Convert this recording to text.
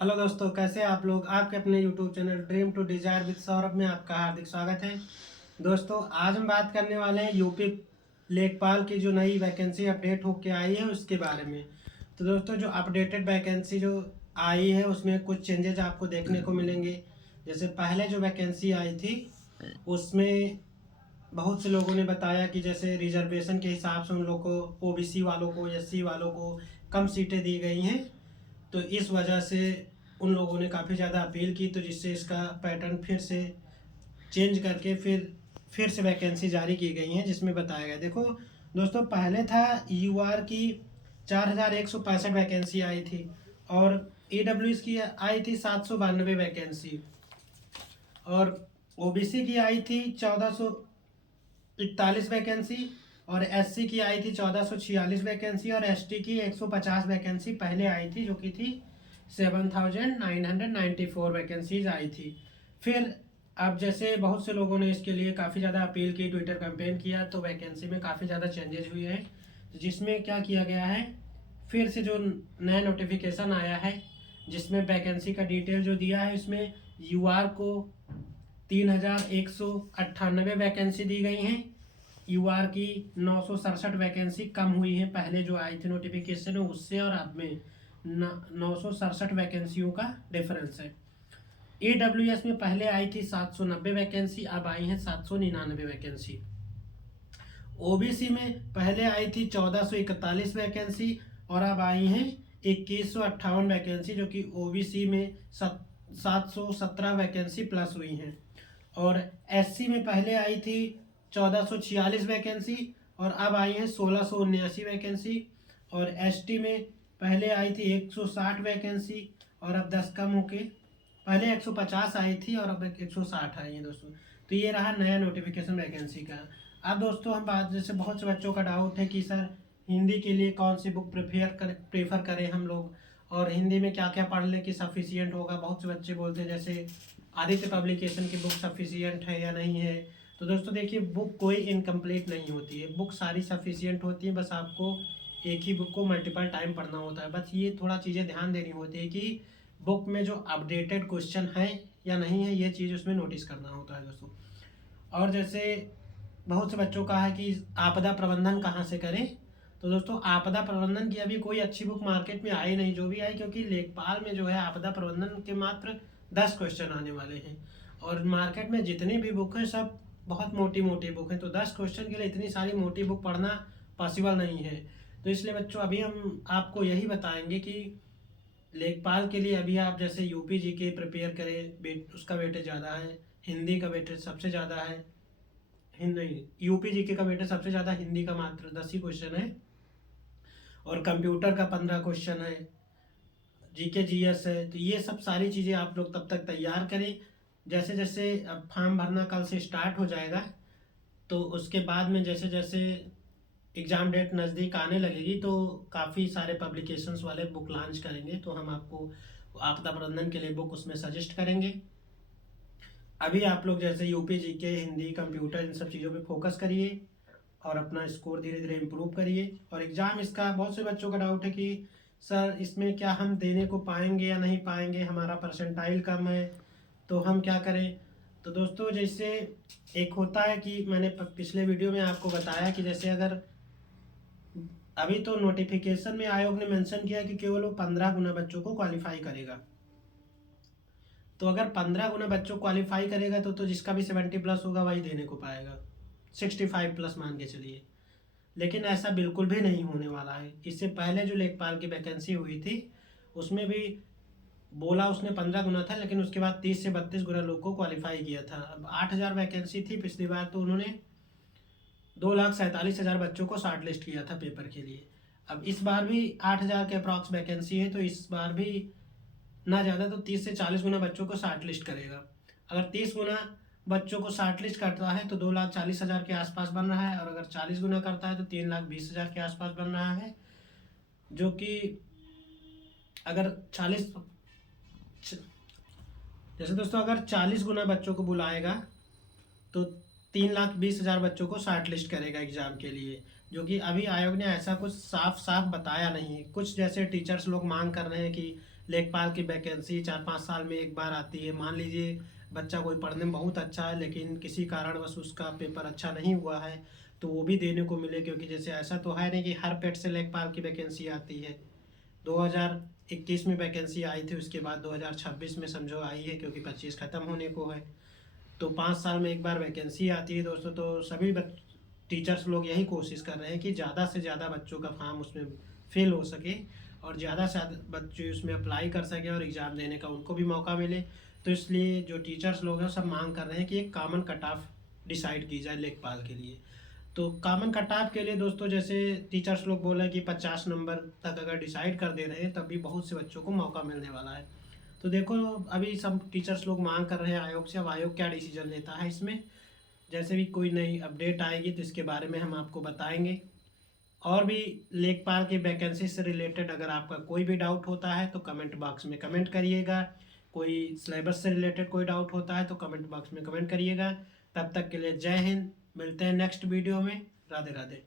Hello दोस्तों, कैसे हैं आप लोग। आपके अपने YouTube channel dream to desire with Saurabh में आपका हार्दिक स्वागत है। दोस्तों, आज हम बात करने वाले हैं यूपी लेखपाल की जो नई वैकेंसी अपडेट होके आई है उसके बारे में। तो दोस्तों, जो अपडेटेड वैकेंसी जो आई है उसमें कुछ चेंजेज आपको देखने को मिलेंगे। जैसे पहले जो वैकेंसी आई थी उसमें बहुत से लोगों ने बताया कि जैसे रिजर्वेशन के हिसाब से उन लोग को, ओबीसी वालों को, एससी वालों को कम सीटें दी गई हैं। तो इस वजह से उन लोगों ने काफ़ी ज़्यादा अपील की, तो जिससे इसका पैटर्न फिर से चेंज करके फिर से वैकेंसी जारी की गई हैं, जिसमें बताया गया। देखो दोस्तों, पहले था यूआर की 4165 वैकेंसी आई थी और ईडब्ल्यूएस की आई थी 792 वैकेंसी, और ओबीसी की आई थी 1441 वैकेंसी, और एससी की आई थी 1446 वैकेंसी, और एसटी की 150 वैकेंसी पहले आई थी, जो कि थी 7994 वैकेंसीज आई थी। फिर अब जैसे बहुत से लोगों ने इसके लिए काफ़ी ज़्यादा अपील की, ट्विटर कैंपेन किया, तो वैकेंसी में काफ़ी ज़्यादा चेंजेस हुए हैं। जिसमें क्या किया गया है, फिर से जो नया नोटिफिकेशन आया है जिसमें वैकेंसी का डिटेल जो दिया है, इसमें यूआर को 3198 वैकेंसी दी गई हैं। यूआर की 967 वैकेंसी कम हुई है पहले जो आई थी नोटिफिकेशन है उससे, और अब में 967 वैकेंसियों का डिफरेंस है। ईडब्ल्यूएस में पहले आई थी 790 वैकेंसी, अब आई है 799 वैकेंसी। ओबीसी में पहले आई थी 1441 वैकेंसी और अब आई हैं 2158 वैकेंसी, जो कि ओबीसी में 717 वैकेंसी प्लस हुई हैं। और एससी में पहले आई थी 1446 वैकेंसी और अब आई है 1679 वैकेंसी। और एसटी में पहले आई थी 160 वैकेंसी और अब 10 कम होके पहले 150 आई थी और अब 160 आई है दोस्तों। तो ये रहा नया नोटिफिकेशन वैकेंसी का। अब दोस्तों हम बात, जैसे बहुत से बच्चों का डाउट है कि सर हिंदी के लिए कौन सी बुक प्रेफर करें हम लोग, और हिंदी में क्या क्या पढ़ लें कि सफिशियंट होगा। बहुत से बच्चे बोलते हैं जैसे आदित्य पब्लिकेशन की बुक सफिशियंट है या नहीं है। तो दोस्तों देखिए, बुक कोई इनकम्प्लीट नहीं होती है, बुक सारी सफिशियंट होती है। बस आपको एक ही बुक को मल्टीपल टाइम पढ़ना होता है। बस ये थोड़ा चीज़ें ध्यान देनी होती है कि बुक में जो अपडेटेड क्वेश्चन है या नहीं है, ये चीज़ उसमें नोटिस करना होता है दोस्तों। और जैसे बहुत से बच्चों का है कि आपदा प्रबंधन कहाँ से करें। तो दोस्तों, आपदा प्रबंधन की अभी कोई अच्छी बुक मार्केट में आई नहीं, जो भी आई, क्योंकि लेखपाल में जो है आपदा प्रबंधन के मात्र 10 क्वेश्चन आने वाले हैं, और मार्केट में जितनी भी बुक है सब बहुत मोटी मोटी बुक है। तो 10 क्वेश्चन के लिए इतनी सारी मोटी बुक पढ़ना पॉसिबल नहीं है। तो इसलिए बच्चों, अभी हम आपको यही बताएंगे कि लेखपाल के लिए अभी आप जैसे यूपी जी के प्रिपेयर करें, उसका वेटेज ज़्यादा है। हिंदी का वेटेज सबसे ज़्यादा है। हिंदी यूपी जीके का वेटेज सबसे ज़्यादा, हिंदी का मात्र 10 ही क्वेश्चन है, और कंप्यूटर का 15 क्वेश्चन है, जीके जीएस है। तो ये सब सारी चीज़ें आप लोग तब तक तैयार करें। जैसे जैसे अब फॉर्म भरना कल से स्टार्ट हो जाएगा, तो उसके बाद में जैसे जैसे एग्ज़ाम डेट नज़दीक आने लगेगी तो काफ़ी सारे पब्लिकेशंस वाले बुक लॉन्च करेंगे, तो हम आपको आपदा प्रबंधन के लिए बुक उसमें सजेस्ट करेंगे। अभी आप लोग जैसे यूपी जीके, हिंदी, कंप्यूटर, इन सब चीज़ों पे फोकस करिए और अपना स्कोर धीरे धीरे इम्प्रूव करिए। और एग्ज़ाम इसका बहुत से बच्चों का डाउट है कि सर इसमें क्या हम देने को पाएंगे या नहीं पाएंगे, हमारा परसेंटाइल कम है तो हम क्या करें। तो दोस्तों, जैसे एक होता है कि मैंने पिछले वीडियो में आपको बताया कि जैसे अगर अभी तो नोटिफिकेशन में आयोग ने मेंशन किया कि केवल वो 15 गुना बच्चों को क्वालिफाई करेगा। तो अगर 15 गुना बच्चों क्वालिफाई करेगा तो जिसका भी 70 प्लस होगा वही देने को पाएगा, 65 प्लस मान के चलिए। लेकिन ऐसा बिल्कुल भी नहीं होने वाला है। इससे पहले जो लेखपाल की वैकेंसी हुई थी उसमें भी बोला उसने 15 गुना था, लेकिन उसके बाद 30 से 32 गुना लोग को क्वालिफाई किया था। अब 8000 वैकेंसी थी पिछली बार, तो उन्होंने 2,47,000 बच्चों को शॉर्ट लिस्ट किया था पेपर के लिए। अब इस बार भी 8000 के अप्रॉक्स वैकेंसी है, तो इस बार भी ना ज़्यादा तो 30 से 40 गुना बच्चों को शॉर्ट लिस्ट करेगा। अगर 30 गुना बच्चों को शॉर्ट लिस्ट करता है तो 2,40,000 के आसपास बन रहा है, और अगर 40 गुना करता है तो 3,20,000 के आसपास बन रहा है। जो कि अगर 40, जैसे दोस्तों अगर 40 गुना बच्चों को बुलाएगा तो 3,20,000 बच्चों को शॉर्ट लिस्ट करेगा एग्ज़ाम के लिए। जो कि अभी आयोग ने ऐसा कुछ साफ साफ बताया नहीं है। कुछ जैसे टीचर्स लोग मांग कर रहे हैं कि लेखपाल की वैकेंसी 4-5 साल में एक बार आती है। मान लीजिए बच्चा कोई पढ़ने में बहुत अच्छा है लेकिन किसी कारणवश उसका पेपर अच्छा नहीं हुआ है, तो वो भी देने को मिले, क्योंकि जैसे ऐसा तो है नहीं कि हर पेट से लेखपाल की वैकेंसी आती है। 2021 में वैकेंसी आई थी, उसके बाद 2026 में समझो आई है, क्योंकि 25 ख़त्म होने को है। तो 5 साल में एक बार वैकेंसी आती है दोस्तों। तो सभी टीचर्स लोग यही कोशिश कर रहे हैं कि ज़्यादा से ज़्यादा बच्चों का फॉर्म उसमें फिल हो सके और ज़्यादा से ज़्यादा बच्चे उसमें अप्लाई कर सके और एग्ज़ाम देने का उनको भी मौका मिले। तो इसलिए जो टीचर्स लोग हैं सब मांग कर रहे हैं कि एक कॉमन कट ऑफ डिसाइड की जाए लेखपाल के लिए। तो कॉमन कट ऑफ के लिए दोस्तों जैसे टीचर्स लोग बोल रहे हैं कि 50 नंबर तक अगर डिसाइड कर दे रहे हैं तब भी बहुत से बच्चों को मौका मिलने वाला है। तो देखो अभी सब टीचर्स लोग मांग कर रहे हैं आयोग से, अब आयोग क्या डिसीजन लेता है इसमें। जैसे भी कोई नई अपडेट आएगी तो इसके बारे में हम आपको बताएंगे। और भी लेखपाल की वैकेंसी से रिलेटेड अगर आपका कोई भी डाउट होता है तो कमेंट बॉक्स में कमेंट करिएगा। कोई सिलेबस से रिलेटेड कोई डाउट होता है तो कमेंट बॉक्स में कमेंट करिएगा। तब तक के लिए जय हिंद, मिलते हैं नेक्स्ट वीडियो में। राधे राधे।